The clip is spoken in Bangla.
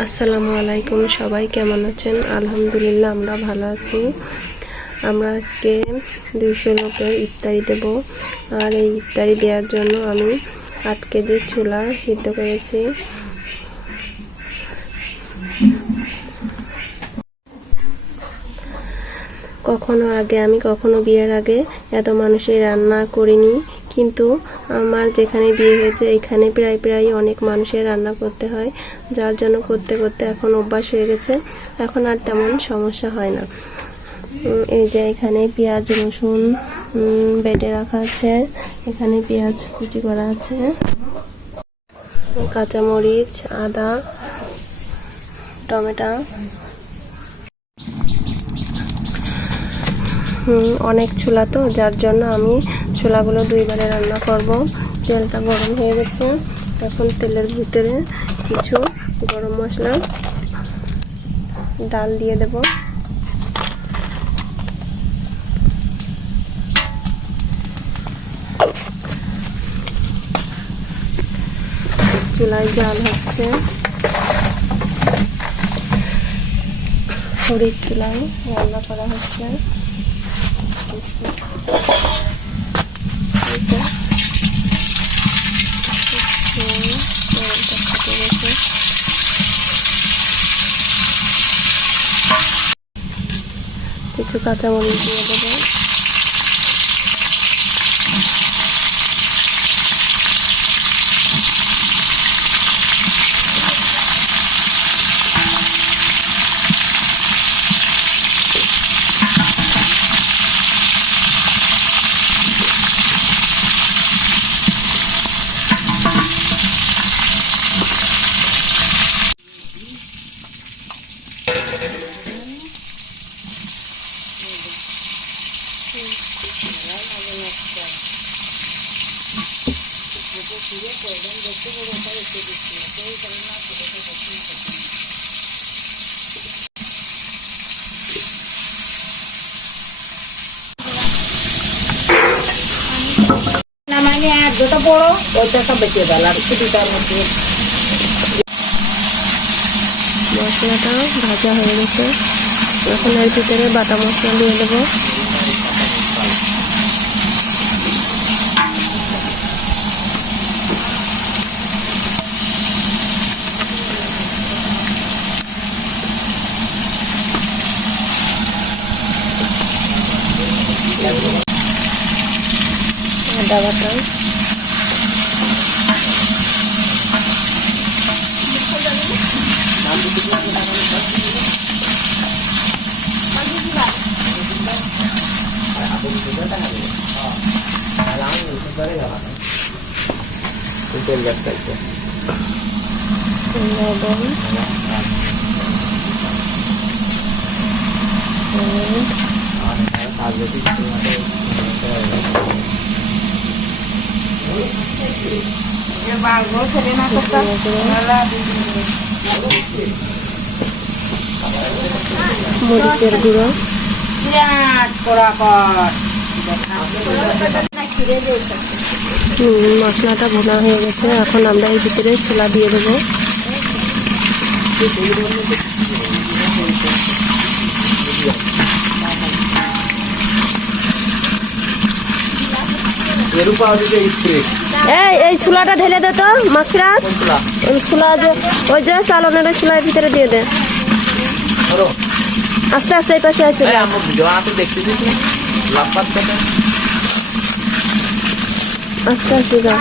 আসসালামু আলাইকুম, সবাই কেমন আছেন? আলহামদুলিল্লাহ আমরা ভালো আছি। আমরা আজকে 200 লোকের ইফতারি দেব। আর এই ইফতারি দেওয়ার জন্য আমি 8 কেজি ছোলা সিদ্ধ করেছি। কখনো বিয়ের আগে এত মানুষের রান্না করিনি, কিন্তু আমার যেখানে বিয়ে হয়েছে এখানে প্রায় অনেক মানুষের রান্না করতে হয়, যার জন্য করতে করতে এখন অভ্যাস হয়ে গেছে। এখন আর তেমন সমস্যা হয় না। এই যে এখানে পেঁয়াজ রসুন বেটে রাখা আছে, এখানে পেঁয়াজ কুচি করা আছে, কাঁচামরিচ, আদা, টমেটো। অনেক ছোলা তো, যার জন্য আমি ছোলাগুলো 2 বারে রান্না করব। তেলটা গরম হয়ে গেছে, এখন তেলের ভিতরে কিছু গরম মশলা, ডাল দিয়ে দেব। চুলায় জাল হচ্ছে, খড়ির চুলায় রান্না করা হচ্ছে। কিছু কাঁচামরিচ দিয়ে দেবো। যেটা বড় ওইটা বেঁচে গেল আর ছুটিটার মধ্যে মশলাটা ভাজা হয়ে গেছে, এখন এর ভিতরে বাটা মশলা দিয়ে দেবো। আদা বাটা, লবণ, মরিচের গুঁড়ো। মশলাটা ভোনা হয়ে গেছে, এখন আমরা এর ভিতরে ছোলা দিয়ে দেবো। এই ছোলাটা ঢেলে দে তো মাখরাত, এই ছোলা যে ওই যে চালনের ছোলার ভিতরে দিয়ে দে। আস্তে আস্তে এই পাশে আছে, আস্তে আস্তে যা।